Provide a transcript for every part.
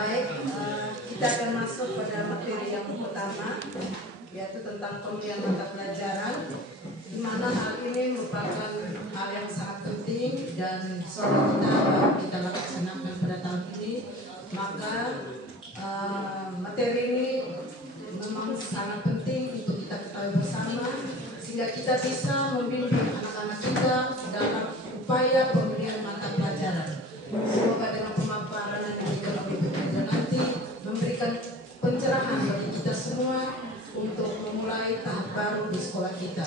Baik, kita akan masuk pada materi yang pertama, yaitu tentang pemilihan mata pelajaran, di mana hal ini merupakan hal yang sangat penting dan selalu kita laksanakan pada tahun ini. Maka materi ini memang sangat penting untuk kita ketahui bersama, sehingga kita bisa membimbing anak-anak kita dalam upaya pemilihan mata pelajaran. Semoga dengan pemaparan yang diberikan oleh Ibu Guru nanti memberikan pencerahan bagi kita semua untuk memulai tahap baru di sekolah kita.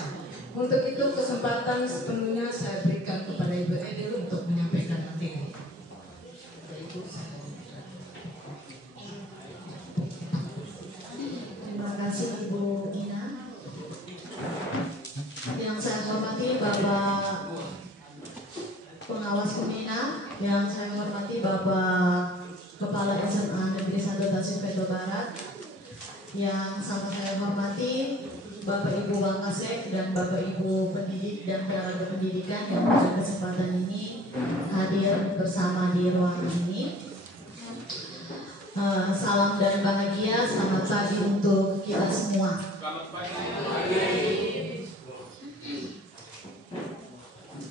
Untuk itu kesempatan sepenuhnya saya berikan kepada Ibu Edil untuk menyampaikan materi. Terima kasih Ibu Ina. Yang saya hormati Bapak Pengawas Pembina, yang saya hormati Bapak Kepala SMA Negeri 1 Tasikmalaya Barat, yang sangat saya hormati Bapak Ibu Wakasek dan Bapak Ibu pendidik dan tenaga pendidikan yang pada kesempatan ini hadir bersama di ruangan ini. Salam dan bahagia, selamat pagi untuk kita semua. Selamat pagi.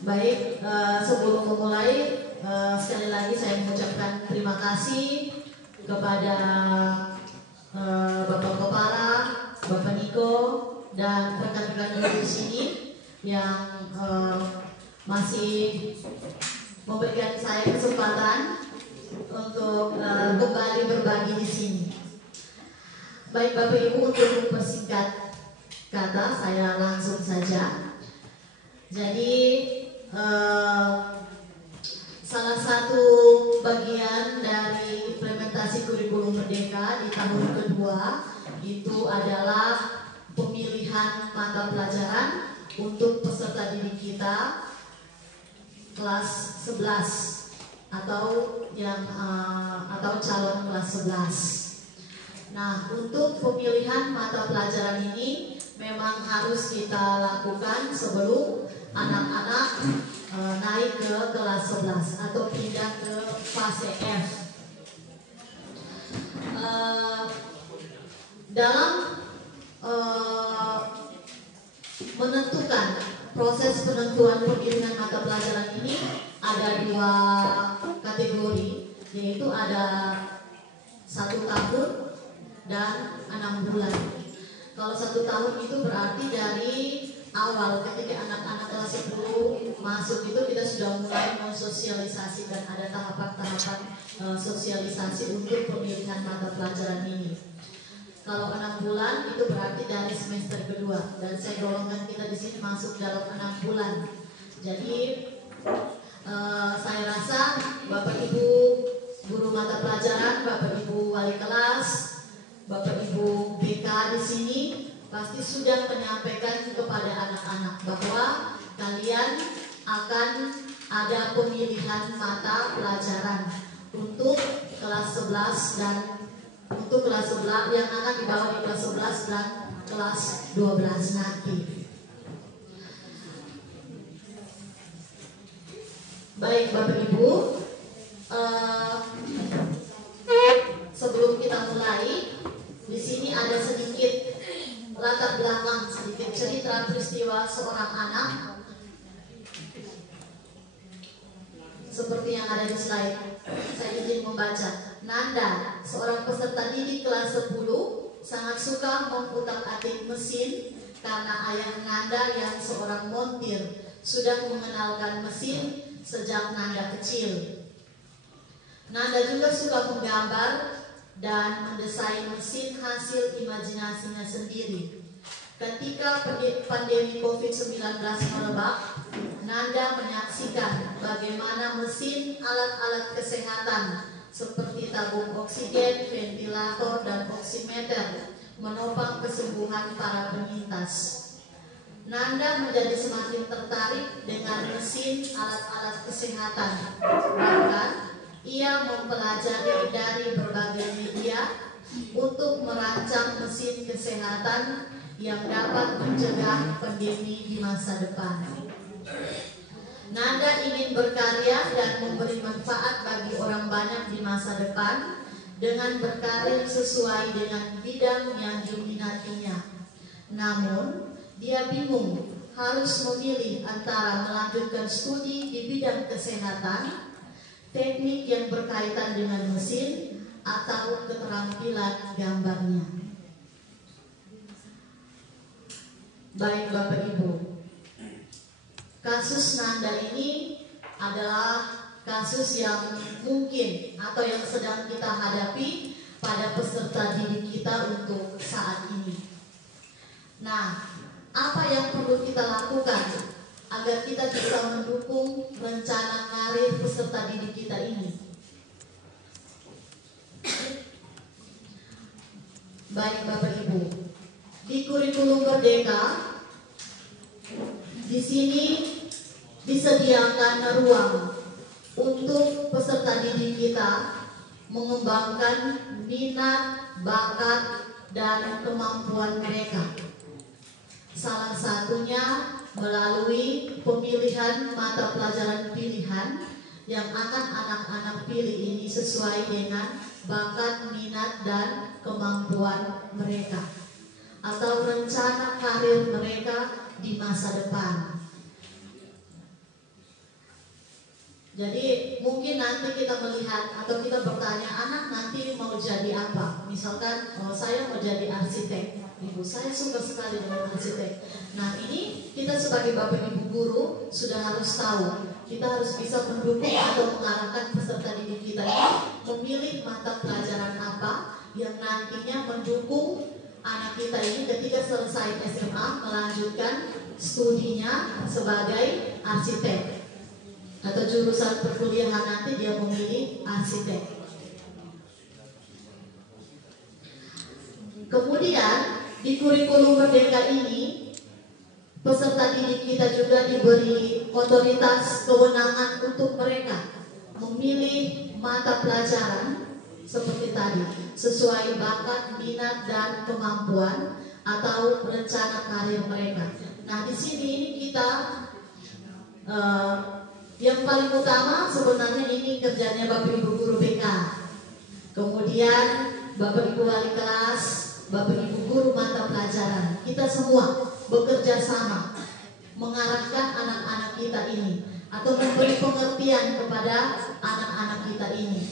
Baik, sebelum memulai, sekali lagi saya mengucapkan terima kasih kepada Bapak Kepala, Bapak Niko, dan rekan-rekan di sini yang masih memberikan saya kesempatan untuk kembali berbagi di sini. Baik Bapak Ibu, untuk mempersingkat kata, saya langsung saja. Jadi salah satu bagian dari implementasi kurikulum Merdeka di tahun kedua itu adalah pemilihan mata pelajaran untuk peserta didik kita kelas 11 atau calon kelas 11. Nah, untuk pemilihan mata pelajaran ini memang harus kita lakukan sebelum anak-anak naik ke kelas 11 atau pindah ke fase F. Dalam menentukan proses penentuan pemilihan mata pelajaran ini ada dua kategori, yaitu ada 1 tahun dan 6 bulan. Kalau 1 tahun itu berarti dari awal ketika anak-anak kelas 10 masuk itu kita sudah mulai mensosialisasikan, ada tahapan-tahapan sosialisasi untuk pemilihan mata pelajaran ini. Kalau 6 bulan itu berarti dari semester kedua, dan saya golongkan kita di sini masuk dalam 6 bulan. Jadi saya rasa Bapak Ibu guru mata pelajaran, Bapak Ibu wali kelas, Bapak Ibu BK di sini pasti sudah menyampaikan kepada anak-anak bahwa kalian akan ada pemilihan mata pelajaran untuk kelas 11 dan untuk kelas 11 yang akan dibawa di kelas 11 dan kelas 12 nanti. Baik Bapak Ibu, sebelum kita mulai, di sini ada sedikit latar belakang, sedikit cerita peristiwa seorang anak seperti yang ada di slide. Saya izin membaca. Nanda, seorang peserta didik kelas 10, sangat suka mengutak-atik mesin karena ayah Nanda yang seorang montir sudah mengenalkan mesin sejak Nanda kecil. Nanda juga suka menggambar dan mendesain mesin hasil imajinasinya sendiri. Ketika pandemi COVID-19 merebak, Nanda menyaksikan bagaimana mesin alat-alat kesehatan seperti tabung oksigen, ventilator, dan oximeter menopang kesembuhan para penyintas. Nanda menjadi semakin tertarik dengan mesin alat-alat kesehatan. Bahkan ia mempelajari dari berbagai media untuk merancang mesin kesehatan yang dapat mencegah pandemi di masa depan. Nanda ingin berkarya dan memberi manfaat bagi orang banyak di masa depan, dengan berkarir sesuai dengan bidang yang diminatinya. Namun, dia bingung harus memilih antara melanjutkan studi di bidang kesehatan, teknik yang berkaitan dengan mesin, atau keterampilan gambarnya. Baik Bapak Ibu, kasus Nanda ini adalah kasus yang mungkin atau yang sedang kita hadapi pada peserta didik kita untuk saat ini. Nah, apa yang perlu kita lakukan agar kita bisa mendukung rencana karir peserta didik kita ini? Baik Bapak Ibu, di kurikulum Merdeka di sini disediakan ruang untuk peserta didik kita mengembangkan minat, bakat, dan kemampuan mereka. Salah satunya melalui pemilihan mata pelajaran pilihan yang akan anak-anak pilih ini sesuai dengan bakat, minat, dan kemampuan mereka atau rencana karir mereka di masa depan. Jadi mungkin nanti kita melihat atau kita bertanya, anak nanti mau jadi apa? Misalkan, saya mau jadi arsitek. Ibu, saya suka sekali dengan arsitek. Nah, ini kita sebagai Bapak Ibu guru sudah harus tahu. Kita harus bisa mendukung atau mengarahkan peserta didik kita ini memilih mata pelajaran apa yang nantinya mendukung anak kita ini ketika selesai SMA melanjutkan studinya sebagai arsitek. Atau jurusan perkuliahan nanti dia memilih arsitek. Kemudian di kurikulum Merdeka ini peserta didik kita juga diberi otoritas kewenangan untuk mereka memilih mata pelajaran seperti tadi sesuai bakat, minat, dan kemampuan atau rencana karir mereka. Nah, di sini kita yang paling utama sebenarnya ini kerjanya Bapak Ibu guru BK. Kemudian Bapak Ibu wali kelas, Bapak Ibu guru mata pelajaran. Kita semua bekerja sama mengarahkan anak-anak kita ini atau memberi pengertian kepada anak-anak kita ini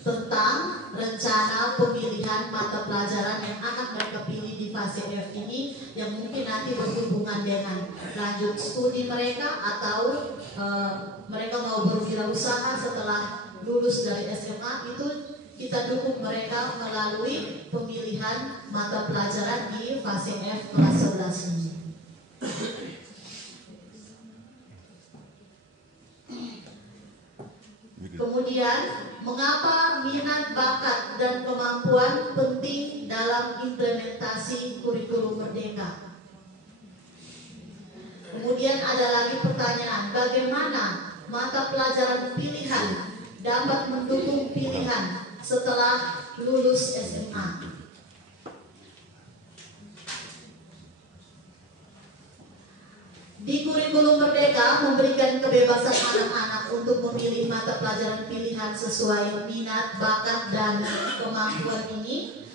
tentang rencana pemilihan mata pelajaran yang akan mereka pilih di fase F ini yang mungkin nanti berhubungan dengan lanjut studi mereka atau mereka mau berwirausaha setelah lulus dari SMA. Itu kita dukung mereka melalui pemilihan mata pelajaran di fase F kelas 11 ini. Kemudian, mengapa minat, bakat, dan kemampuan penting dalam implementasi kurikulum Merdeka? Kemudian ada lagi pertanyaan, bagaimana mata pelajaran pilihan dapat mendukung pilihan setelah lulus SMA? Di kurikulum Merdeka memberikan kebebasan anak-anak untuk memilih mata pelajaran pilihan sesuai minat, bakat, dan kemampuan ini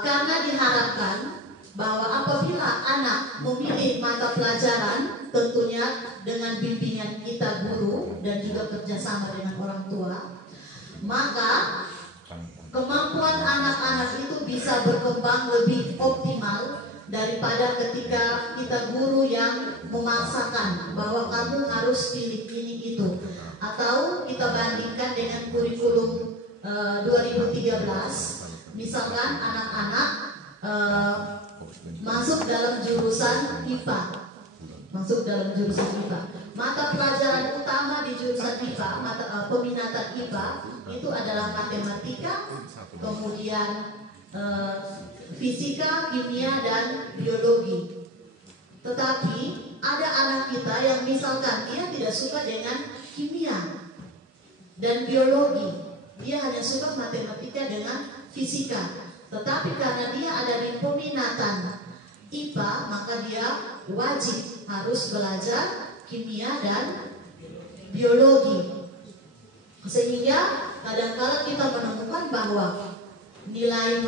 karena diharapkan bahwa apabila anak memilih mata pelajaran tentunya dengan bimbingan kita guru dan juga kerjasama dengan orang tua, maka kemampuan anak-anak itu bisa berkembang lebih optimal daripada ketika kita guru yang memaksakan bahwa kamu harus pilih ini itu. Atau kita bandingkan dengan kurikulum 2013, misalkan anak-anak masuk dalam jurusan IPA, mata pelajaran utama di jurusan IPA, peminatan IPA itu adalah matematika, kemudian fisika, kimia, dan biologi. Tetapi ada anak kita yang misalkan dia tidak suka dengan kimia dan biologi, dia hanya suka matematika dengan fisika. Tetapi karena dia ada di peminatan IPA, maka dia wajib harus belajar kimia dan biologi. Sehingga kadang-kala kita menemukan bahwa nilai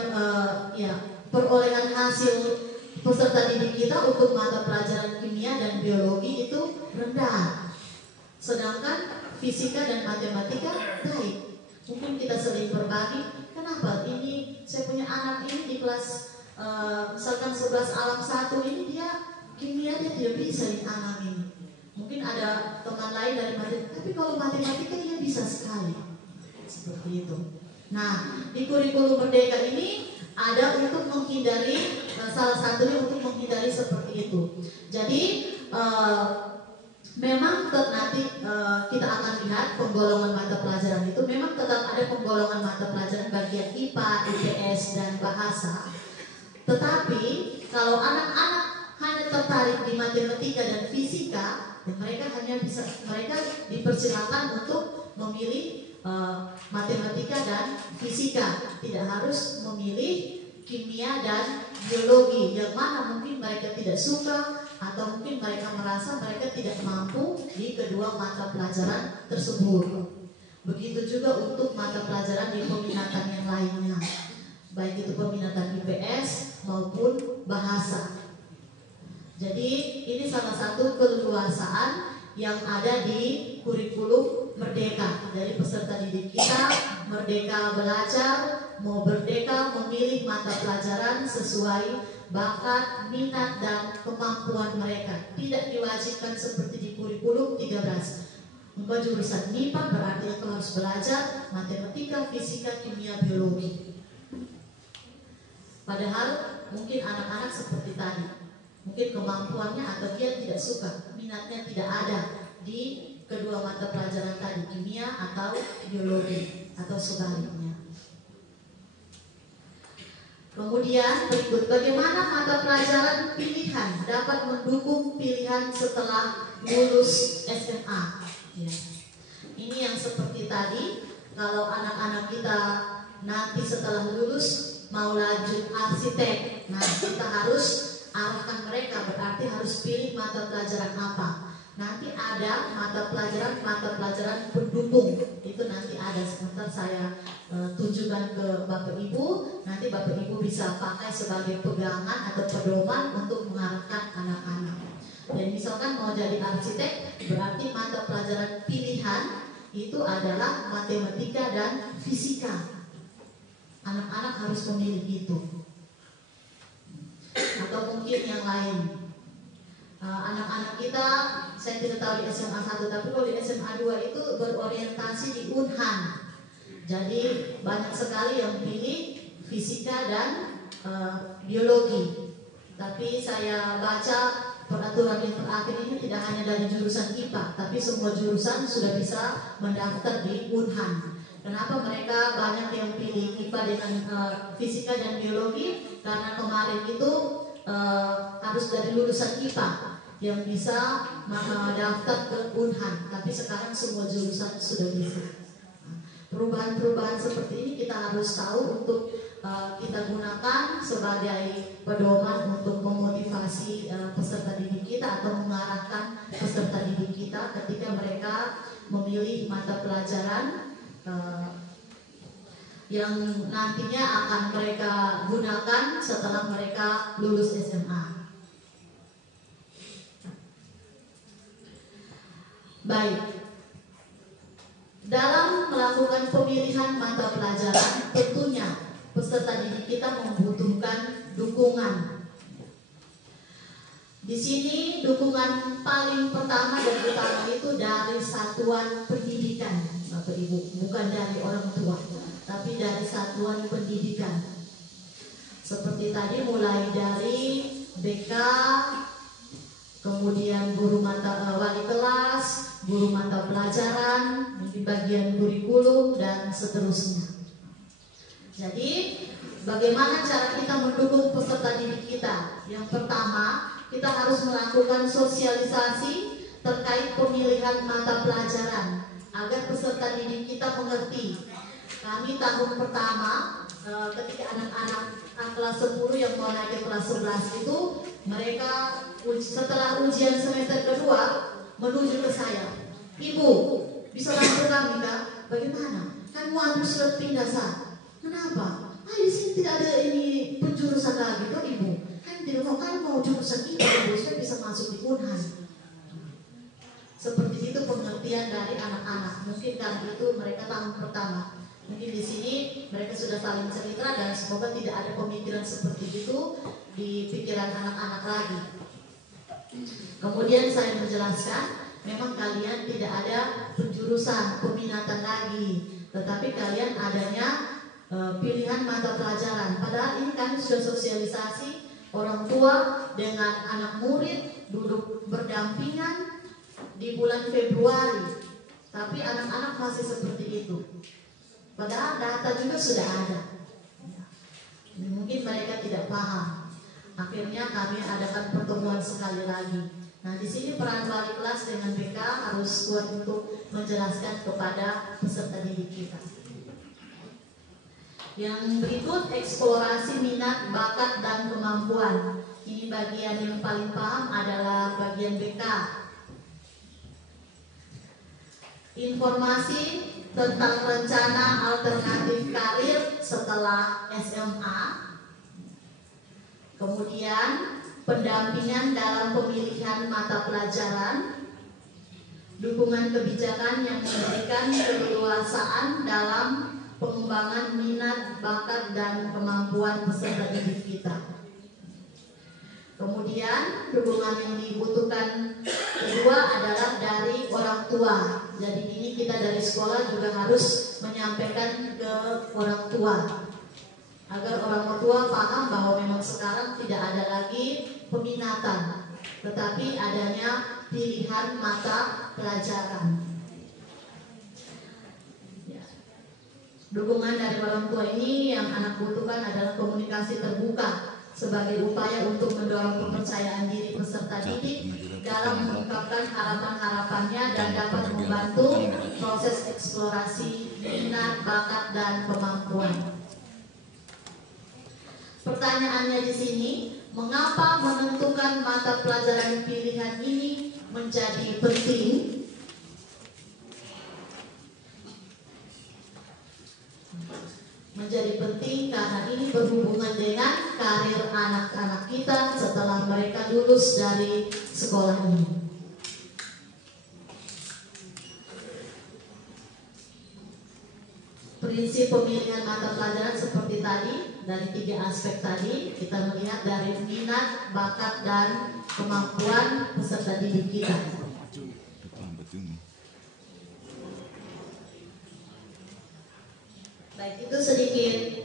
perolehan hasil peserta didik kita untuk mata pelajaran kimia dan biologi itu rendah, sedangkan fisika dan matematika baik. Mungkin kita sering berbagi, kenapa ini saya punya anak ini di kelas misalkan 11 alam 1 ini dia kimia dia tidak bisa di alam ini. Mungkin ada teman lain dari matematika, tapi kalau matematika dia bisa sekali. Seperti itu. Nah, di kurikulum Merdeka ini ada untuk menghindari, salah satunya untuk menghindari seperti itu. Jadi memang nanti kita akan lihat penggolongan mata pelajaran itu memang tetap ada penggolongan mata pelajaran bagian IPA, IPS dan bahasa. Tetapi kalau anak-anak hanya tertarik di matematika dan fisika, dan mereka dipersilakan untuk memilih matematika dan fisika, tidak harus memilih kimia dan biologi yang mana mungkin mereka tidak suka atau mungkin mereka merasa mereka tidak mampu di kedua mata pelajaran tersebut. Begitu juga untuk mata pelajaran di peminatan yang lainnya, baik itu peminatan IPS maupun bahasa. Jadi ini salah satu keleluasaan yang ada di kurikulum Merdeka dari peserta didik kita. Merdeka belajar, mau merdeka memilih mata pelajaran sesuai bakat, minat dan kemampuan mereka. Tidak diwajibkan seperti di kurikulum 13. Engkau jurusan MIPA berarti engkau harus belajar matematika, fisika, kimia, biologi. Padahal mungkin anak-anak seperti tadi, mungkin kemampuannya atau dia tidak suka, minatnya tidak ada di kedua mata pelajaran tadi, kimia atau biologi atau sebaliknya. Kemudian berikut, bagaimana mata pelajaran pilihan dapat mendukung pilihan setelah lulus SMA. Ya. Ini yang seperti tadi, kalau anak-anak kita nanti setelah lulus mau lanjut arsitek, nah kita harus arahkan mereka, berarti harus pilih mata pelajaran apa. Nanti ada mata pelajaran pendukung, itu nanti ada, sebentar saya tunjukkan ke Bapak Ibu. Nanti Bapak Ibu bisa pakai sebagai pegangan atau pedoman untuk mengarahkan anak-anak. Dan misalkan mau jadi arsitek, berarti mata pelajaran pilihan itu adalah matematika dan fisika. Anak-anak harus memilih itu. Atau mungkin yang lain. Anak-anak kita, saya tidak tahu di SMA 1, tapi kalau di SMA 2 itu berorientasi di Unhan. Jadi banyak sekali yang pilih fisika dan biologi. Tapi saya baca peraturan yang terakhir ini tidak hanya dari jurusan IPA, tapi semua jurusan sudah bisa mendaftar di Unhan. Kenapa mereka banyak yang pilih IPA dengan fisika dan biologi? Karena kemarin itu harus dari lulusan IPA yang bisa daftar ke Unhan, tapi sekarang semua jurusan sudah bisa. Perubahan-perubahan seperti ini kita harus tahu untuk kita gunakan sebagai pedoman untuk memotivasi peserta didik kita atau mengarahkan peserta didik kita ketika mereka memilih mata pelajaran yang nantinya akan mereka gunakan setelah mereka lulus SMA. Baik, dalam melakukan pemilihan mata pelajaran tentunya peserta didik kita membutuhkan dukungan. Di sini dukungan paling pertama dan utama itu dari satuan pendidikan, Bapak Ibu, bukan dari orang tua, tapi dari satuan pendidikan. Seperti tadi mulai dari BK, kemudian guru mata wali kelas, guru mata pelajaran, di bagian kurikulum dan seterusnya. Jadi bagaimana cara kita mendukung peserta didik kita? Yang pertama, kita harus melakukan sosialisasi terkait pemilihan mata pelajaran agar peserta didik kita mengerti. Kami tahun pertama ketika anak-anak kelas 10 yang mau naik ke kelas 11 itu, mereka setelah ujian semester kedua menuju ke saya, Ibu, bisa bantu kami Kak bagaimana? Kan mau ambil surat pindah sah. Kenapa? Di sini tidak ada ini penjurusan lagi, toh Ibu. Kan tidak mau, kan mau jurusan ini, Ibu, saya bisa masuk di Unhan. Seperti itu pengertian dari anak-anak. Mungkin kali itu mereka tahun pertama. Mungkin di sini mereka sudah saling cerita dan semoga tidak ada pemikiran seperti itu di pikiran anak-anak lagi. Kemudian saya menjelaskan, memang kalian tidak ada penjurusan, peminatan lagi, tetapi kalian adanya pilihan mata pelajaran. Padahal ini kami sudah sosialisasi orang tua dengan anak murid duduk berdampingan di bulan Februari, tapi anak-anak masih seperti itu. Padahal data juga sudah ada. Mungkin mereka tidak paham. Akhirnya kami adakan pertemuan sekali lagi. Nah, di sini peran wali kelas dengan BK harus kuat untuk menjelaskan kepada peserta didik kita. Yang berikut eksplorasi minat, bakat, dan kemampuan. Ini bagian yang paling paham adalah bagian BK. Informasi tentang rencana alternatif karir setelah SMA. Kemudian pendampingan dalam pemilihan mata pelajaran, dukungan kebijakan yang memberikan keleluasaan dalam pengembangan minat, bakat, dan kemampuan peserta didik kita. Kemudian dukungan yang dibutuhkan kedua adalah dari orang tua. Jadi ini kita dari sekolah juga harus menyampaikan ke orang tua agar orang tua paham bahwa memang sekarang tidak ada lagi peminatan, tetapi adanya pilihan mata pelajaran. Dukungan dari orang tua ini yang anak butuhkan adalah komunikasi terbuka sebagai upaya untuk mendorong kepercayaan diri peserta didik dalam mengungkapkan harapan-harapannya dan dapat membantu proses eksplorasi minat, bakat, dan kemampuan. Pertanyaannya di sini, mengapa menentukan mata pelajaran pilihan ini menjadi penting? Menjadi penting karena ini berhubungan dengan karir anak-anak kita setelah mereka lulus dari sekolah ini. Prinsip pemilihan mata pelajaran seperti tadi, dari 3 aspek tadi, kita melihat dari minat, bakat, dan kemampuan peserta didik kita. Baik, itu sedikit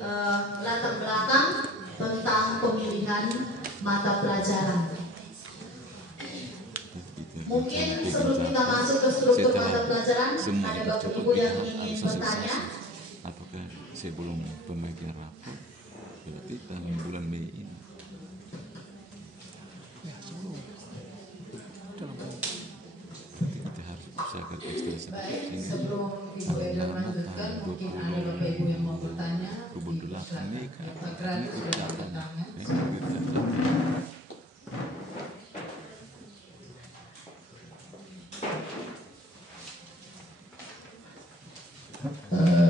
latar belakang tentang pemilihan mata pelajaran. Mungkin sebelum kita masuk ke struktur mata pelajaran, ada Bapak Ibu yang ingin bertanya? Apakah sebelum pembagian rapor, berarti tahun bulan Mei ini? Ya, sebelum. Kita harus usahakan ekstensi. Baik, sebelum Ibu Eda melanjutkan, mungkin ada Bapak Ibu yang mau bertanya. Pak Grani sudah bertanya.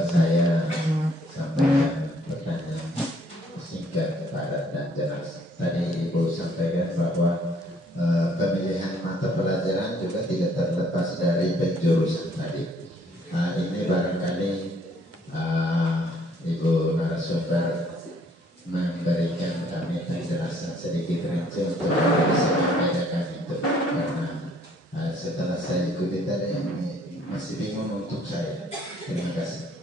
Saya sampaikan pertanyaan singkat, padat, dan jelas. Tadi Ibu sampaikan bahwa pemilihan mata pelajaran juga tidak terlepas dari penjurusan tadi. Ini barangkali Ibu narasumber memberikan kami penjelasan sedikit rinci untuk bisa membedakan itu, karena setelah saya ikuti tadi ini masih bingung untuk saya. Terima kasih.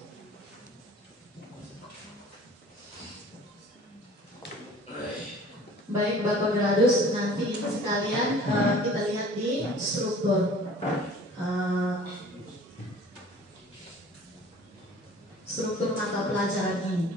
Baik Bapak Gradus, nanti sekalian kita lihat di struktur mata pelajaran ini.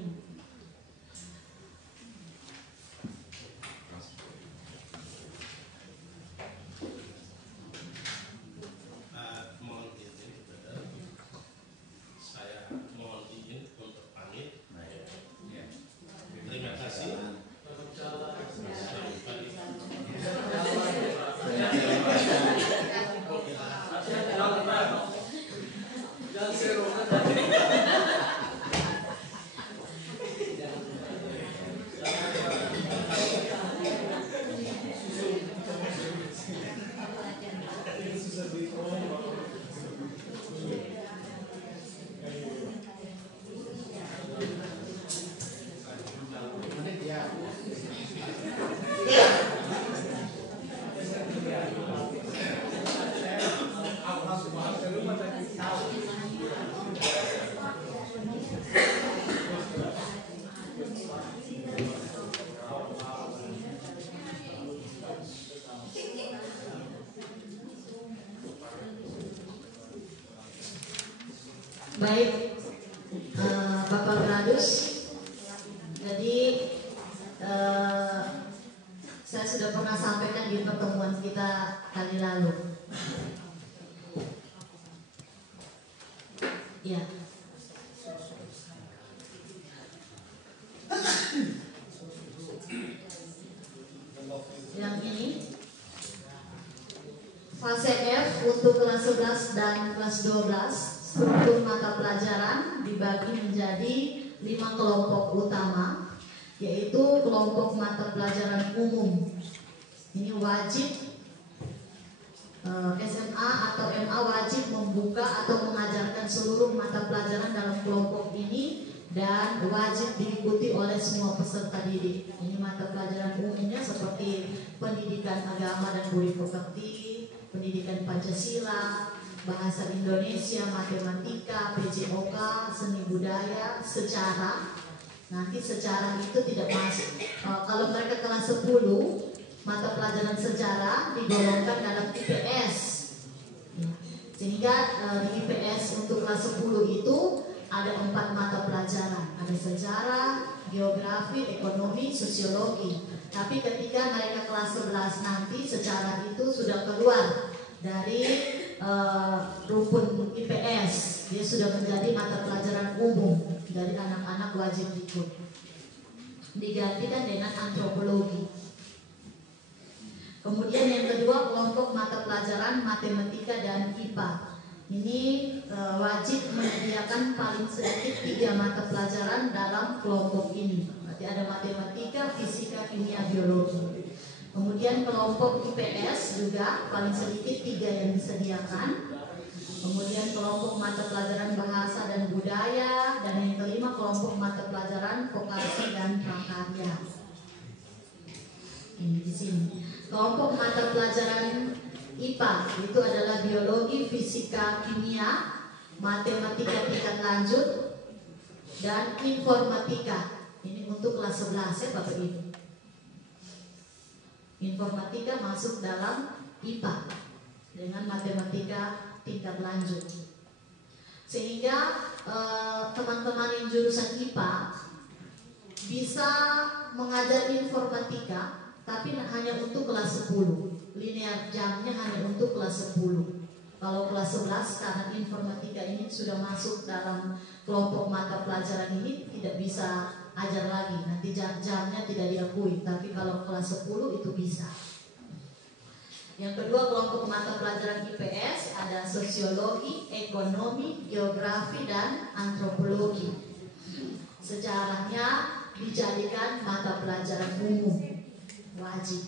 Bapak Gradus. Jadi saya sudah pernah sampaikan di pertemuan kita kali lalu. Ya. Yang ini fase F untuk kelas 11 dan kelas 12, struktur mata pelajaran dibagi menjadi 5 kelompok utama, yaitu kelompok mata pelajaran umum. Ini wajib SMA atau MA wajib membuka atau mengajarkan seluruh mata pelajaran dalam kelompok ini dan wajib diikuti oleh semua peserta didik. Ini mata pelajaran umumnya seperti pendidikan agama dan budi pekerti, pendidikan Pancasila, bahasa Indonesia, matematika, PJOK, seni budaya, sejarah. Nanti sejarah itu tidak masuk. Kalau mereka kelas 10, mata pelajaran sejarah digolongkan dalam IPS. Sehingga di IPS untuk kelas 10 itu ada 4 mata pelajaran. Ada sejarah, geografi, ekonomi, sosiologi. Tapi ketika mereka kelas 11 nanti sejarah itu sudah keluar dari rukun IPS, dia sudah menjadi mata pelajaran umum dari anak-anak wajib ikut, digantikan dengan antropologi. Kemudian yang kedua kelompok mata pelajaran matematika dan IPA. Ini wajib menyediakan paling sedikit 3 mata pelajaran dalam kelompok ini. Berarti ada matematika, fisika, kimia, biologi. Kemudian kelompok IPS juga paling sedikit 3 yang disediakan. Kemudian kelompok mata pelajaran bahasa dan budaya, dan yang kelima kelompok mata pelajaran vokasi dan prakarya. Ini di sini. Kelompok mata pelajaran IPA itu adalah biologi, fisika, kimia, matematika tingkat lanjut, dan informatika. Ini untuk kelas 11 ya Bapak Ibu. Informatika masuk dalam IPA dengan matematika tingkat lanjut. Sehingga teman-teman yang jurusan IPA bisa mengajar informatika, tapi hanya untuk kelas 10. Linear jamnya hanya untuk kelas 10. Kalau kelas 11 karena informatika ini sudah masuk dalam kelompok mata pelajaran ini tidak bisa ajar lagi. Nanti jamnya tidak diakui. Tapi kalau kelas 10 itu bisa. Yang kedua kelompok mata pelajaran IPS ada sosiologi, ekonomi, geografi, dan antropologi. Sejarahnya dijadikan mata pelajaran umum, wajib.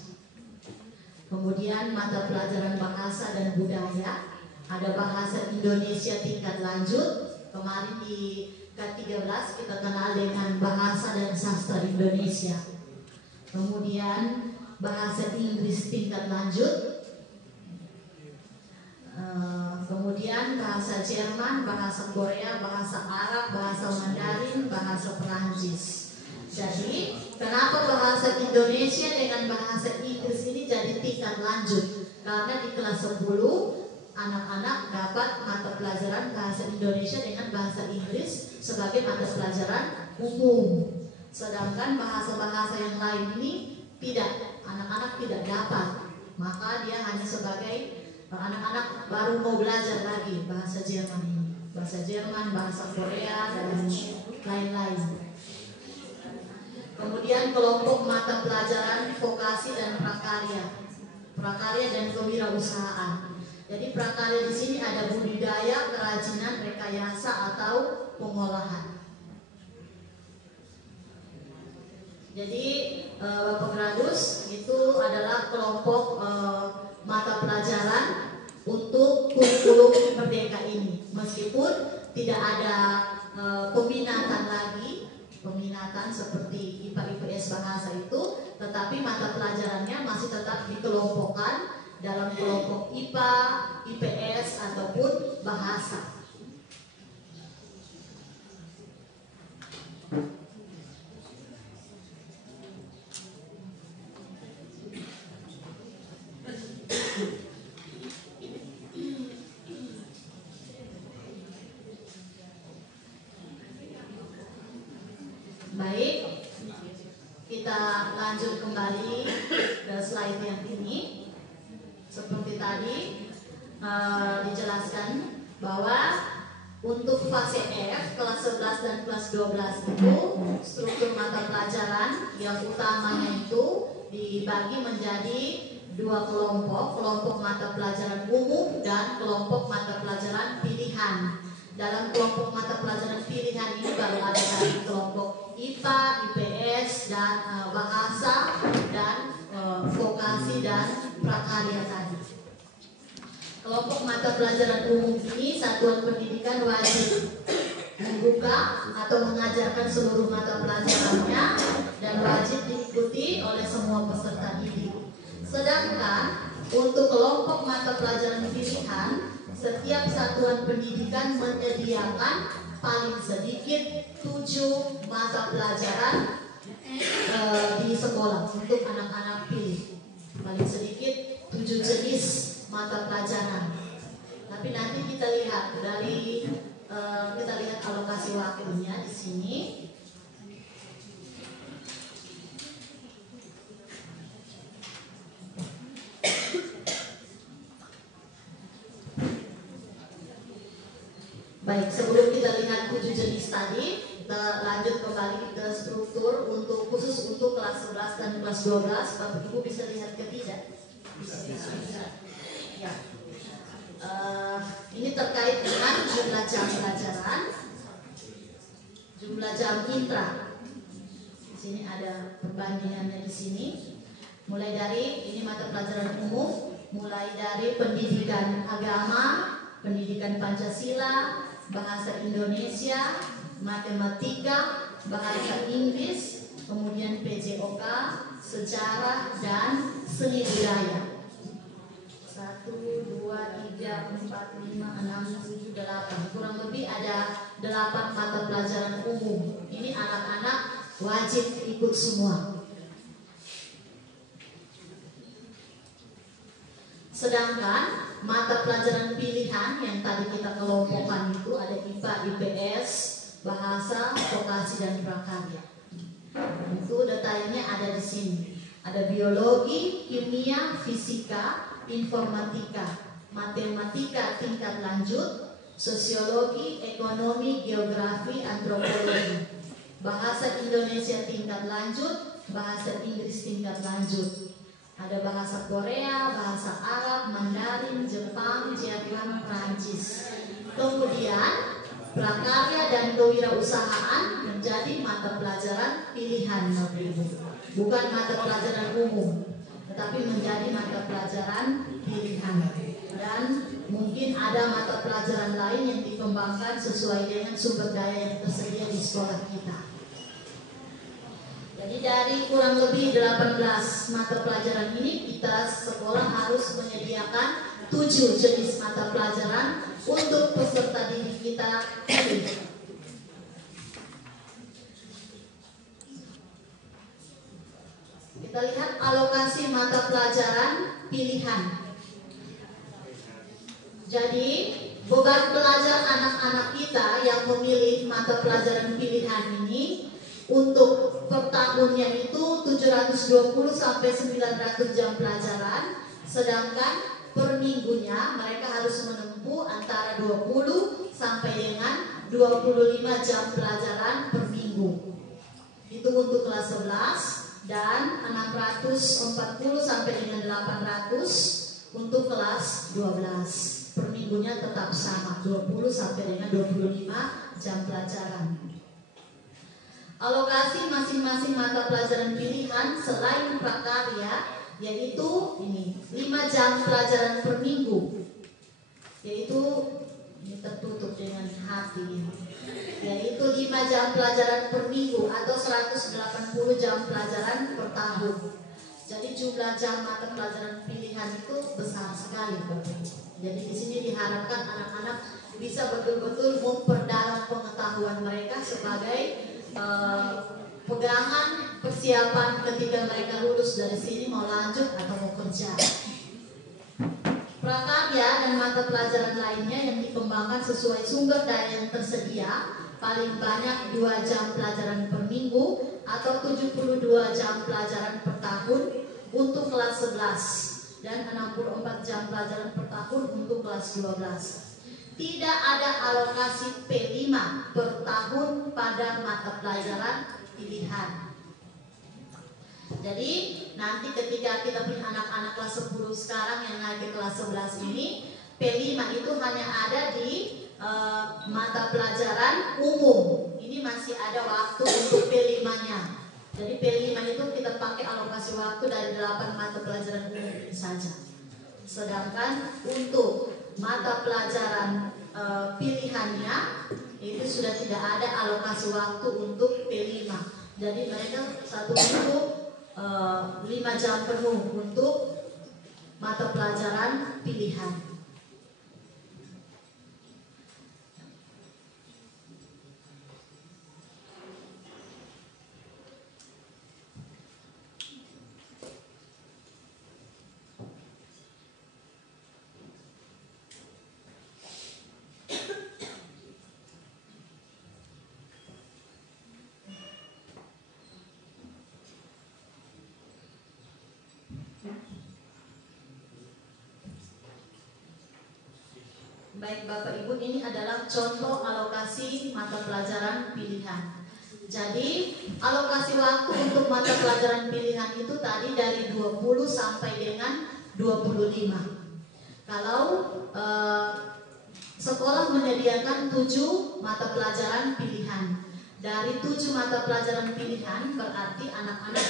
Kemudian mata pelajaran bahasa dan budaya, ada bahasa Indonesia tingkat lanjut. Kemarin di K13 kita kenal dengan bahasa dan sastra Indonesia. Kemudian bahasa Inggris tingkat lanjut. Kemudian bahasa Jerman, bahasa Korea, bahasa Arab, bahasa Mandarin, bahasa Perancis. Jadi kenapa bahasa Indonesia dengan bahasa Inggris ini jadi tingkat lanjut? Karena di kelas 10 anak-anak dapat mata pelajaran bahasa Indonesia dengan bahasa Inggris sebagai mata pelajaran umum. Sedangkan bahasa-bahasa yang lain ini tidak, anak-anak tidak dapat. Maka dia hanya sebagai anak-anak baru mau belajar lagi bahasa Jerman ini. Bahasa Jerman, bahasa Korea, dan lain-lain. Kemudian kelompok mata pelajaran vokasi dan prakarya dan kewirausahaan. Jadi prakarya di sini ada budidaya, kerajinan, rekayasa atau pengolahan. Jadi Bapak Gradus itu adalah kelompok mata pelajaran untuk kurikulum Merdeka ini. Meskipun tidak ada peminatan lagi, peminatan seperti IPA, IPS, bahasa itu, tetapi mata pelajarannya masih tetap dikelompokkan dalam kelompok IPA, IPS ataupun bahasa. kita lanjut kembali ke slide yang ini. Seperti tadi dijelaskan bahwa untuk fase F, kelas 11 dan kelas 12 itu struktur mata pelajaran yang utamanya itu dibagi menjadi dua kelompok mata pelajaran umum dan kelompok mata pelajaran pilihan. Dalam kelompok mata pelajaran pilihan ini baru ada dari kelompok IPA, IPS, dan bahasa, dan vokasi dan prakarya tadi. Kelompok mata pelajaran umum ini satuan pendidikan wajib membuka atau mengajarkan seluruh mata pelajarannya dan wajib diikuti oleh semua peserta didik. Sedangkan untuk kelompok mata pelajaran pilihan, setiap satuan pendidikan menyediakan paling sedikit 7 mata pelajaran di sekolah untuk anak-anak pilih. Paling sedikit 7 jenis mata pelajaran. Tapi nanti kita lihat dari kita lihat alokasi waktunya di sini. Baik, sebelum kita lihat 7 jenis tadi, kita lanjut kembali ke struktur untuk khusus untuk kelas 11 dan kelas 12. Bapak Ibu bisa lihat ke tidak? Bisa. Ya. Ini terkait dengan jumlah jam pelajaran, jumlah jam intra. Di sini ada perbandingannya di sini. Mulai dari ini mata pelajaran umum, mulai dari pendidikan agama, pendidikan Pancasila, bahasa Indonesia, matematika, bahasa Inggris, kemudian PJOK, sejarah, dan seni budaya. 1, 2, 3, 4, 5, 6, 7, 8. Kurang lebih ada 8 mata pelajaran umum. Ini anak-anak wajib ikut semua. Sedangkan mata pelajaran pilihan yang tadi kita kelompokkan itu ada IPA, IPS, bahasa, vokasi, dan prakarya. Itu detailnya ada di sini. Ada biologi, kimia, fisika, informatika, matematika tingkat lanjut, sosiologi, ekonomi, geografi, antropologi, bahasa Indonesia tingkat lanjut, bahasa Inggris tingkat lanjut. Ada bahasa Korea, bahasa Arab, Mandarin, Jepang, Jerman, Prancis. Kemudian prakarya dan kewirausahaan menjadi mata pelajaran pilihan, bukan mata pelajaran umum, tetapi menjadi mata pelajaran pilihan. Dan mungkin ada mata pelajaran lain yang dikembangkan sesuai dengan sumber daya yang tersedia di sekolah kita. Jadi dari kurang lebih 18 mata pelajaran ini, kita sekolah harus menyediakan 7 jenis mata pelajaran untuk peserta didik kita. Kita lihat alokasi mata pelajaran pilihan. Jadi beban belajar anak-anak kita yang memilih mata pelajaran pilihan ini untuk per tahunnya itu 720 sampai 900 jam pelajaran, sedangkan per minggunya mereka harus menempuh antara 20 sampai dengan 25 jam pelajaran per minggu. Itu untuk kelas 11 dan 640 sampai dengan 800 untuk kelas 12. Per minggunya tetap sama 20 sampai dengan 25 jam pelajaran. Alokasi masing-masing mata pelajaran pilihan selain prakarya yaitu ini 5 jam pelajaran per minggu, yaitu ini tertutup dengan hati, yaitu 5 jam pelajaran per minggu atau 180 jam pelajaran per tahun. Jadi jumlah jam mata pelajaran pilihan itu besar sekali, jadi di sini diharapkan anak-anak bisa betul-betul memperdalam pengetahuan mereka sebagai pegangan persiapan ketika mereka lulus dari sini mau lanjut atau mau kerja. Prakarya dan mata pelajaran lainnya yang dikembangkan sesuai sumber daya yang tersedia paling banyak 2 jam pelajaran per minggu atau 72 jam pelajaran per tahun untuk kelas 11 dan 64 jam pelajaran per tahun untuk kelas 12. Tidak ada alokasi P5 per tahun pada mata pelajaran pilihan. Jadi nanti ketika kita punya anak-anak kelas 10 sekarang yang naik ke kelas 11 ini, P5 itu hanya ada di mata pelajaran umum. Ini masih ada waktu untuk P5-nya. Jadi P5 itu kita pakai alokasi waktu dari 8 mata pelajaran umum ini saja. Sedangkan untuk mata pelajaran pilihannya itu sudah tidak ada alokasi waktu untuk P5. Jadi mereka satu minggu 5 jam penuh untuk mata pelajaran pilihan. Baik Bapak Ibu, ini adalah contoh alokasi mata pelajaran pilihan. Jadi alokasi waktu untuk mata pelajaran pilihan itu tadi dari 20 sampai dengan 25. Kalau sekolah menyediakan 7 mata pelajaran pilihan. Dari 7 mata pelajaran pilihan berarti anak-anak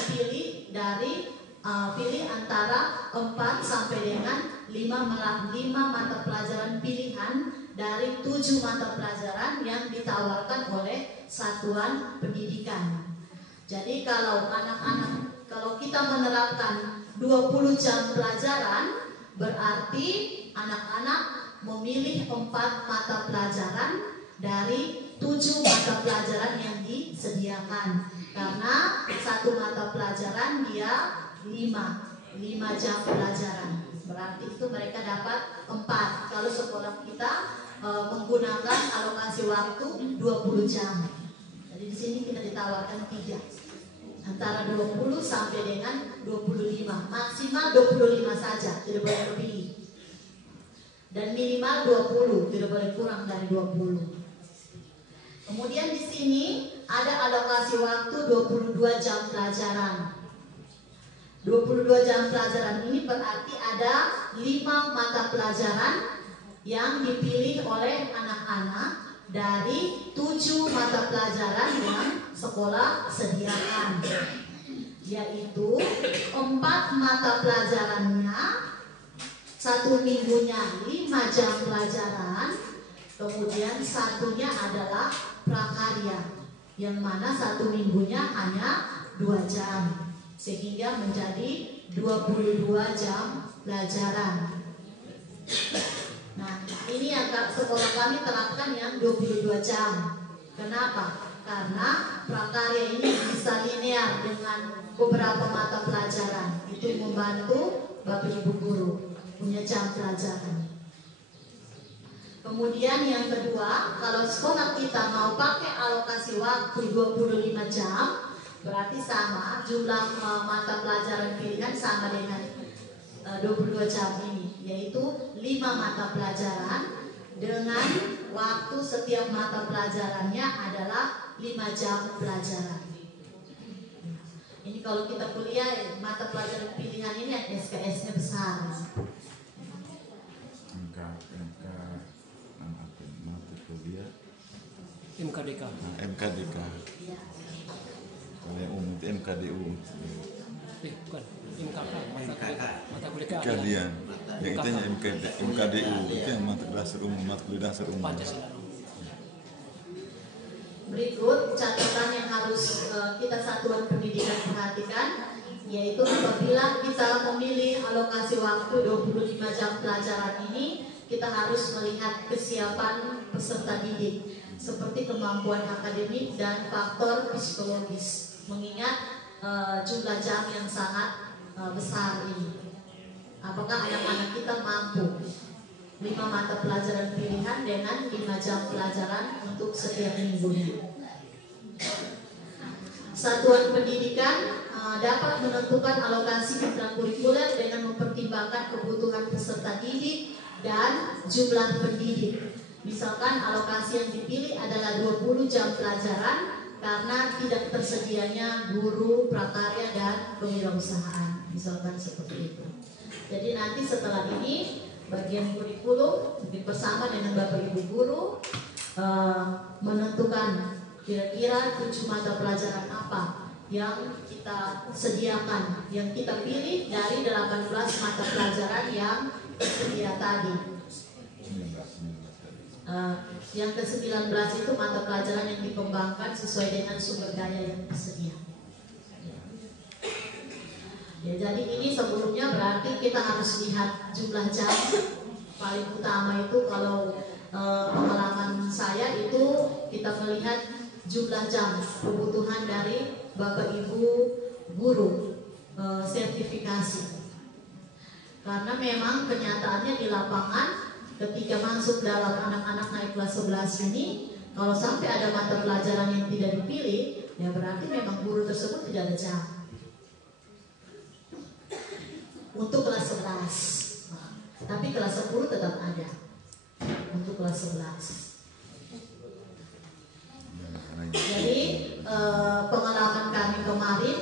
pilih antara 4 sampai dengan 5 mata pelajaran pilihan dari 7 mata pelajaran yang ditawarkan oleh satuan pendidikan. Jadi kalau kita menerapkan 20 jam pelajaran, berarti anak-anak memilih 4 mata pelajaran dari 7 mata pelajaran yang disediakan. Karena satu mata pelajaran dia 5 jam pelajaran. Berarti itu mereka dapat 4. Kalau sekolah kita menggunakan alokasi waktu 20 jam. Jadi di sini kita ditawarkan 3. Antara 20 sampai dengan 25. Maksimal 25 saja, tidak boleh lebih. Dan minimal 20, tidak boleh kurang dari 20. Kemudian di sini ada alokasi waktu 22 jam pelajaran. 22 jam pelajaran ini berarti ada 5 mata pelajaran yang dipilih oleh anak-anak dari 7 mata pelajaran yang sekolah sediakan, yaitu 4 mata pelajarannya, 1 minggunya 5 jam pelajaran, kemudian satunya adalah prakarya, yang mana 1 minggunya hanya 2 jam. Sehingga menjadi 22 jam pelajaran. Nah, ini yang sekolah kami terapkan yang 22 jam. Kenapa? Karena prakarya ini bisa linear dengan beberapa mata pelajaran. Itu membantu Bapak Ibu guru punya jam pelajaran. Kemudian yang kedua, kalau sekolah kita mau pakai alokasi waktu 25 jam, berarti sama jumlah mata pelajaran pilihan sama dengan 22 jam ini, yaitu 5 mata pelajaran dengan waktu setiap mata pelajarannya adalah 5 jam pelajaran. Ini kalau kita kuliah mata pelajaran pilihan ini SKS-nya besar. Mata kuliah MKDK. MKDK. Kalau yang umum itu MKDU. Bukan, MKK, mata kuliah Kalian, yang itu hanya MKDU, itu yang mata dasar umum, mata kuliah dasar umum. Pancasila. Berikut catatan yang harus kita satuan pendidikan perhatikan, yaitu apabila kita memilih alokasi waktu 25 jam pelajaran ini, kita harus melihat kesiapan peserta didik, seperti kemampuan akademik dan faktor psikologis. Mengingat jumlah jam yang sangat besar ini, apakah anak-anak kita mampu 5 mata pelajaran pilihan dengan 5 jam pelajaran untuk setiap minggunya. Satuan pendidikan dapat menentukan alokasi intrakurikuler dengan mempertimbangkan kebutuhan peserta didik dan jumlah pendidik. Misalkan alokasi yang dipilih adalah 20 jam pelajaran karena tidak tersedianya guru, prakarya, dan kewirausahaan. Misalkan seperti itu. Jadi nanti setelah ini bagian kurikulum bersama dengan Bapak Ibu guru menentukan kira-kira 7 mata pelajaran apa yang kita sediakan, yang kita pilih dari 18 mata pelajaran yang tersedia tadi. Yang ke-19 itu mata pelajaran yang dikembangkan sesuai dengan sumber daya yang tersedia. Ya, jadi ini sebelumnya berarti kita harus lihat jumlah jam. Paling utama itu kalau pengalaman saya itu kita melihat jumlah jam kebutuhan dari Bapak Ibu guru sertifikasi. Karena memang kenyataannya di lapangan ketika masuk dalam anak-anak naik kelas 11 ini, kalau sampai ada mata pelajaran yang tidak dipilih, ya berarti memang guru tersebut tidak ada jam. Untuk kelas 11, tapi kelas 10 tetap ada. Untuk kelas 11. Jadi pengalaman kami kemarin,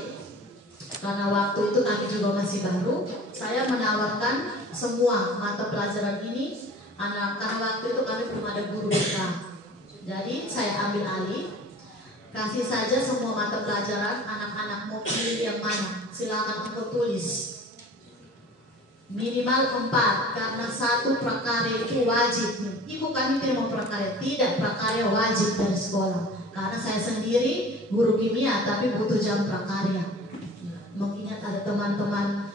karena waktu itu kami juga masih baru, saya menawarkan semua mata pelajaran ini. Karena waktu itu kami belum ada guru BK. Jadi saya ambil alih, kasih saja semua mata pelajaran, anak-anak mau pilih yang mana, silakan engkau tulis. Minimal 4, karena 1 prakarya itu wajib. Ibu kami tidak mau prakarya, tidak, prakarya wajib dari sekolah. Karena saya sendiri guru kimia, tapi butuh jam prakarya. Mengingat ada teman-teman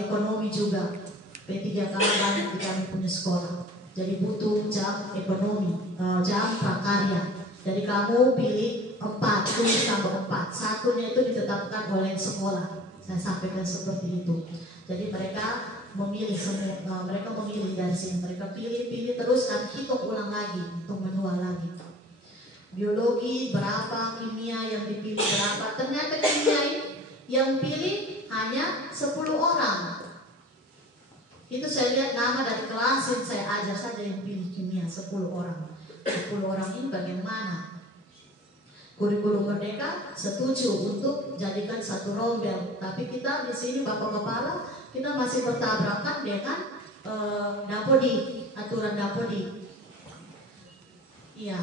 ekonomi juga, P3K banyak di kami punya sekolah. Jadi butuh jam ekonomi, jam prakarya. Jadi kamu pilih 4, tulis tambah 4. Satunya itu ditetapkan oleh sekolah. Saya sampaikan seperti itu. Jadi mereka memilih semua, mereka memilih dari sini. Mereka pilih terus kan hitung ulang lagi, hitung manual lagi. Biologi berapa, kimia yang dipilih berapa. Ternyata kimia ini yang pilih hanya 10 orang. Itu saya lihat nama dari kelas yang saya ajar saja yang pilih kimia 10 orang. 10 orang ini bagaimana? Kurikulum Merdeka setuju untuk jadikan satu rombel, tapi kita di sini Bapak Kepala kita masih bertabrakan dengan Dapodi, aturan Dapodi. Iya,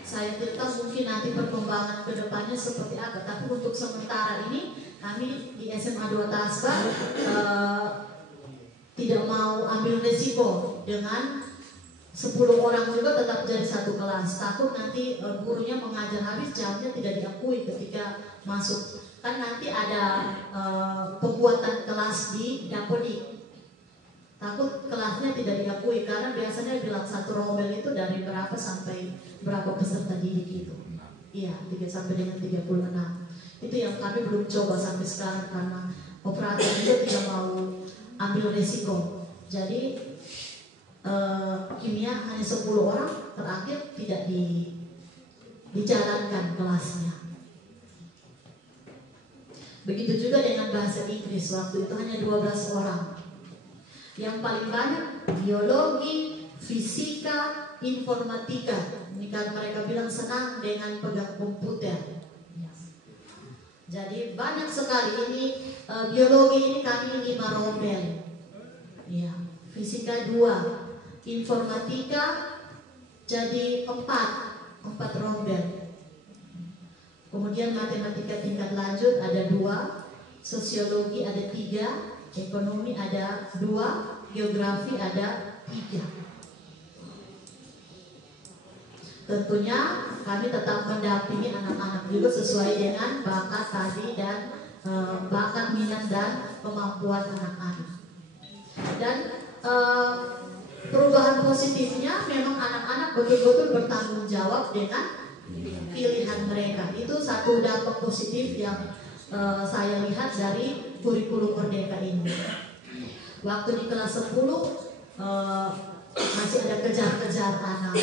saya tidak tahu mungkin nanti perkembangan kedepannya seperti apa. Tapi untuk sementara ini kami di SMA 2 Tasba tidak mau ambil resiko dengan 10 orang juga tetap jadi satu kelas. Takut nanti gurunya mengajar habis, jamnya tidak diakui ketika masuk. Kan nanti ada pembuatan kelas di Dapodi. Takut kelasnya tidak diakui karena biasanya bilang satu rombel itu dari berapa sampai berapa peserta didik itu. Iya, 3 sampai dengan 36. Itu yang kami belum coba sampai sekarang karena operator juga tidak mau ambil resiko. Jadi kimia hanya 10 orang, terakhir tidak dijalankan kelasnya. Begitu juga dengan bahasa Inggris, waktu itu hanya 12 orang. Yang paling banyak biologi, fisika, informatika. Ini kan mereka bilang senang dengan pegang komputer. Jadi banyak sekali ini biologi ini kami 5 rombel. Ya, fisika 2. Informatika jadi 4 rombel. Kemudian matematika tingkat lanjut ada 2, sosiologi ada 3, ekonomi ada 2, geografi ada 3. Tentunya kami tetap mendampingi anak-anak juga sesuai dengan bakat tadi dan bakat, minat dan kemampuan anak-anak. Dan perubahan positifnya memang anak-anak betul-betul bertanggung jawab dengan pilihan mereka. Itu satu dampak positif yang saya lihat dari kurikulum Merdeka ini. Waktu di kelas 10 masih ada kejar-kejar anak.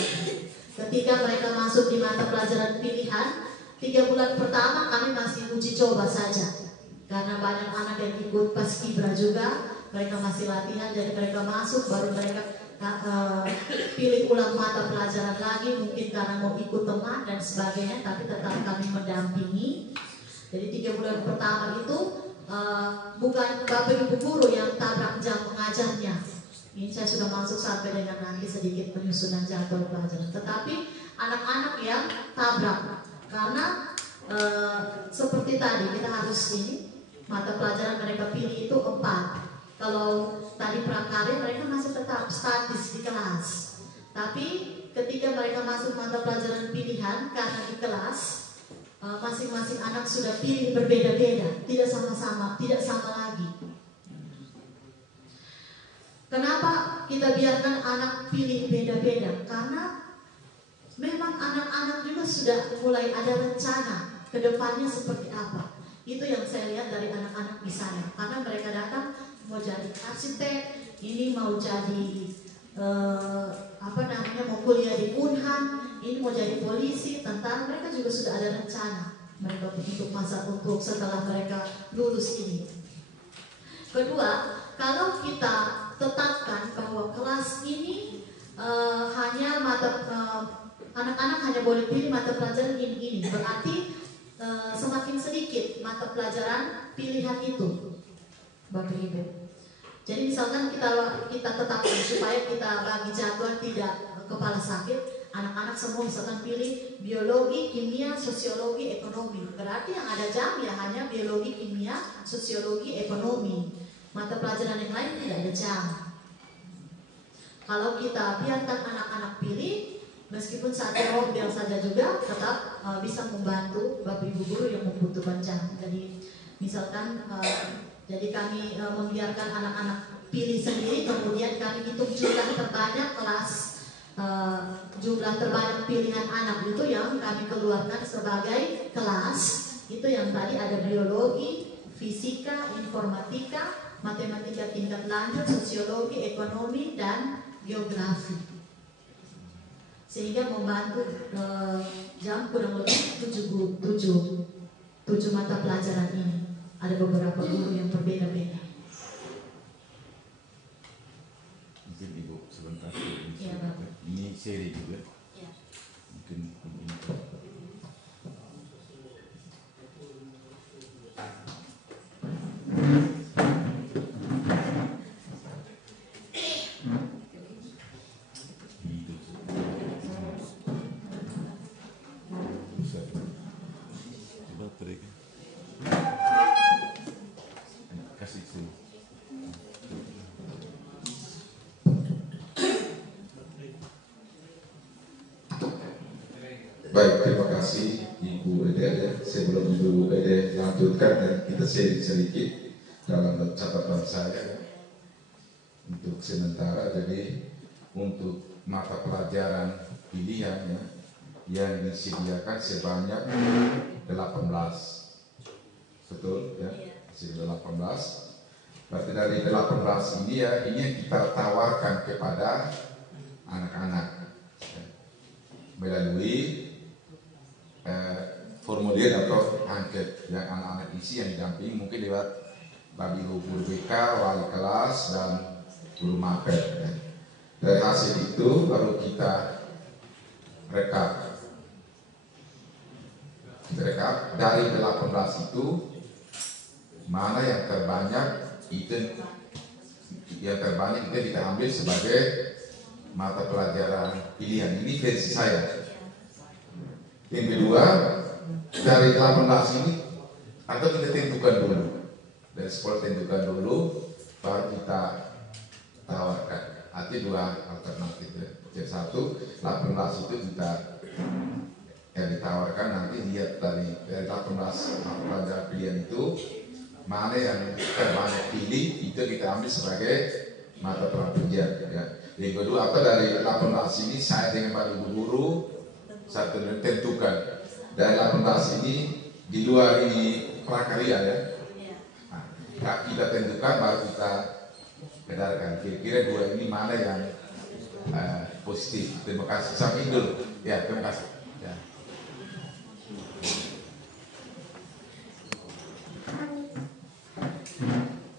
Ketika mereka masuk di mata pelajaran pilihan, 3 bulan pertama kami masih uji coba saja. Karena banyak anak yang ikut paskibra juga, mereka masih latihan, jadi mereka masuk, baru mereka pilih ulang mata pelajaran lagi, mungkin karena mau ikut teman dan sebagainya, tapi tetap kami mendampingi. Jadi 3 bulan pertama itu bukan Bapak Ibu guru yang tabrak jam mengajarnya. Ini saya sudah masuk sampai dengan nanti sedikit penyusunan jadwal pelajaran. Tetapi anak-anak yang tabrak, karena seperti tadi kita harus ini mata pelajaran mereka pilih itu 4. Kalau tadi prakarya mereka masih tetap statis di kelas. Tapi ketika mereka masuk mata pelajaran pilihan, karena di kelas masing-masing anak sudah pilih berbeda-beda, tidak sama-sama, tidak sama lagi. Kenapa kita biarkan anak pilih beda-beda? Karena memang anak-anak juga sudah mulai ada rencana ke depannya seperti apa. Itu yang saya lihat dari anak-anak di sana. Karena mereka datang mau jadi arsitek, ini mau jadi mau kuliah di Unhan, ini mau jadi polisi, tentara. Mereka juga sudah ada rencana mereka untuk setelah mereka lulus ini. Kedua, kalau kita tetapkan bahwa kelas ini hanya anak-anak hanya boleh pilih mata pelajaran ini, berarti semakin sedikit mata pelajaran pilihan itu, Bapak Ibu. Jadi misalkan kita tetapkan supaya kita bagi jadwal tidak kepala sakit, anak-anak semua misalkan pilih biologi, kimia, sosiologi, ekonomi. Berarti yang ada jam ya hanya biologi, kimia, sosiologi, ekonomi. Mata pelajaran yang lain tidak ada jam. Kalau kita biarkan anak-anak pilih, meskipun satu model saja juga tetap bisa membantu Bapak Ibu guru yang membutuhkan jam. Jadi misalkan jadi kami membiarkan anak-anak pilih sendiri, kemudian kami hitung jumlah terbanyak kelas, jumlah terbanyak pilihan anak itu yang kami keluarkan sebagai kelas. Itu yang tadi ada biologi, fisika, informatika, matematika tingkat lanjut, sosiologi, ekonomi, dan geografi. Sehingga membantu jam kurang lebih 7 mata pelajaran ini. Ada beberapa guru yang berbeda-beda. Mungkin Ibu sebentar. Ya, Bapak. Ini seri juga. Ya. Mungkin baik, terima kasih Ibu Ede. Sebelum Ibu Ede lanjutkan dan kita sharing sedikit dalam catatan saya untuk sementara. Jadi untuk mata pelajaran pilihan yang disediakan sebanyak 18, betul ya? Masih 18. Berarti dari 18 ini ini yang kita tawarkan kepada anak-anak melalui formulir atau angket yang anak-anak isi yang didampingi mungkin lewat Bapak Ibu guru BK, wali kelas, dan guru mapel. Dari hasil itu baru kita rekap. Dari 18 itu mana yang terbanyak itu kita ambil sebagai mata pelajaran pilihan. Ini versi saya. Yang kedua, dari 18 ini atau kita tentukan dulu, dari sekolah tentukan dulu, baru kita tawarkan. Artinya 2 alternatif ya. Yang satu, 18 itu kita yang ditawarkan, nanti lihat dari 18 mata pelajaran pilihan itu mana yang terbanyak pilih, itu kita ambil sebagai mata pelajaran ya. Yang kedua, atau dari 18 ini saya dengan Pak Ibu guru saya tentukan dari 18 ini di luar ini prakarya ya. Nah, kita tentukan baru kita edarkan kira-kira 2 ini mana yang positif. Terima kasih. Sampai dulu. Ya, terima kasih. Ya.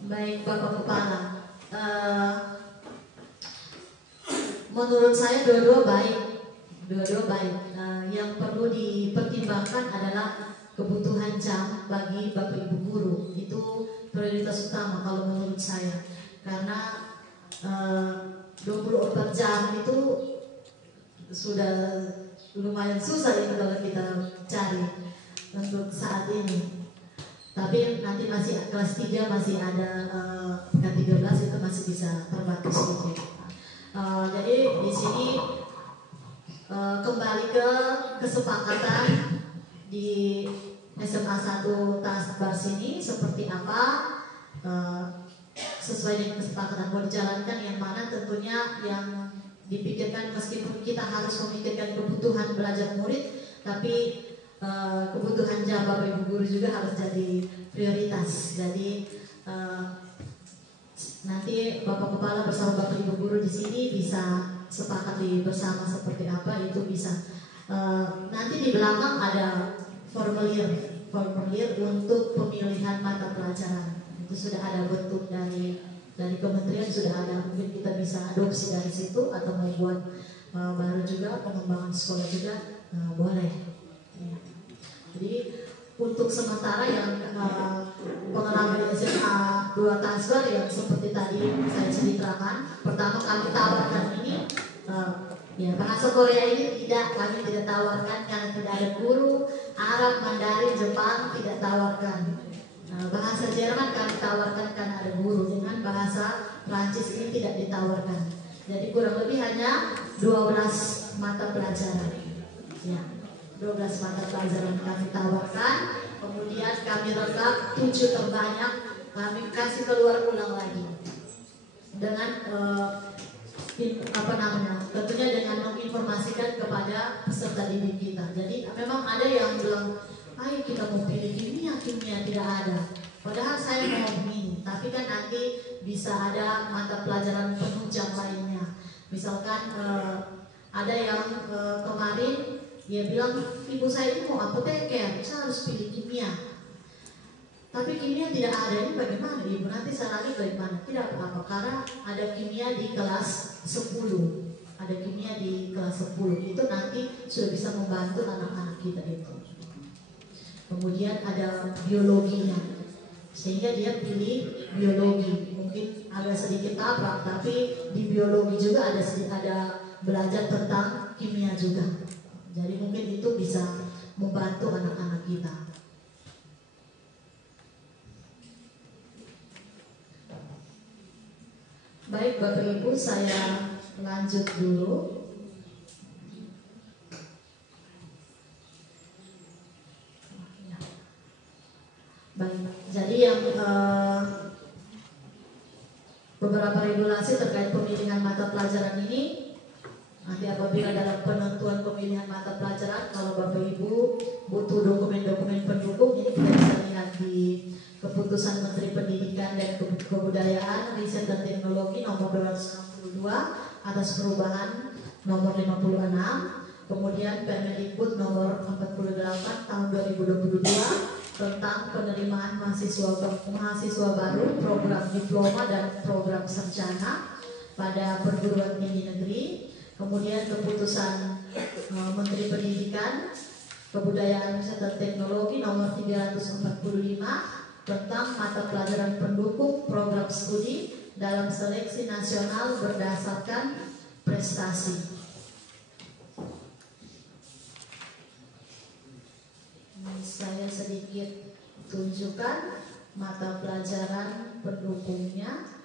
Baik Bapak Kepala, menurut saya dua-dua baik. Yang perlu dipertimbangkan adalah kebutuhan jam bagi Bapak Ibu guru. Itu prioritas utama kalau menurut saya, karena 24 jam itu sudah lumayan susah ya kalau kita cari untuk saat ini. Tapi nanti masih kelas 3 masih ada K13 itu masih bisa terbantu sedikit. Jadi di sini kembali ke kesepakatan di SMA 1 Tasbar sini seperti apa, sesuai dengan kesepakatan mau dijalankan yang mana tentunya yang dipikirkan, meskipun kita harus memikirkan kebutuhan belajar murid, tapi kebutuhan jam Bapak Ibu guru juga harus jadi prioritas. Jadi nanti Bapak Kepala bersama Bapak Ibu guru di sini bisa sepakati bersama seperti apa itu bisa. Nanti di belakang ada formulir untuk pemilihan mata pelajaran. Itu sudah ada bentuk dari kementerian, sudah ada, mungkin kita bisa adopsi dari situ atau mau buat baru juga pengembangan sekolah juga boleh. Ya. Jadi untuk sementara yang pengalaman SMA 2 Tasbar yang seperti tadi saya ceritakan, pertama kami tawarkan ini ya bahasa Korea ini kami tidak tawarkan karena tidak ada guru, Arab, Mandarin, Jepang tidak tawarkan. Bahasa Jerman kami tawarkan karena ada guru, dengan bahasa Prancis ini tidak ditawarkan. Jadi kurang lebih hanya 12 mata pelajaran. Ya, 12 mata pelajaran kami tawarkan. Kemudian kami rekap 7 terbanyak, kami kasih keluar ulang lagi dengan tentunya dengan menginformasikan kepada peserta didik kita. Jadi memang ada yang bilang, ayo kita mau pilih kimia tidak ada. Padahal saya mau begini, tapi kan nanti bisa ada mata pelajaran penunjang lainnya. Misalkan ada yang kemarin dia bilang, ibu saya ini mau apoteker, saya harus pilih kimia. Tapi kimia tidak ada, ini bagaimana ibu? Nanti saya lagi bagaimana? Tidak apa-apa, karena ada kimia di kelas 10. Ada kimia di kelas 10, itu nanti sudah bisa membantu anak-anak kita itu. Kemudian ada biologinya, sehingga dia pilih biologi. Mungkin agak sedikit tabrak, tapi di biologi juga ada belajar tentang kimia juga. Jadi mungkin itu bisa membantu anak-anak kita. Baik Bapak Ibu, saya lanjut dulu. Baik, jadi yang beberapa regulasi terkait pemilihan mata pelajaran ini, nanti apabila dalam penentuan pemilihan mata pelajaran, kalau Bapak Ibu butuh dokumen-dokumen pendukung, ini kita bisa lihat di Keputusan Menteri Pendidikan dan Kebudayaan, Riset dan Teknologi nomor 262 atas perubahan nomor 56, kemudian Permendikbud nomor 48 tahun 2022 tentang penerimaan mahasiswa baru, program diploma dan program sarjana pada perguruan tinggi negeri. Kemudian keputusan Menteri Pendidikan, Kebudayaan, Riset dan Teknologi nomor 345 tentang mata pelajaran pendukung program studi dalam seleksi nasional berdasarkan prestasi. Saya sedikit tunjukkan mata pelajaran pendukungnya.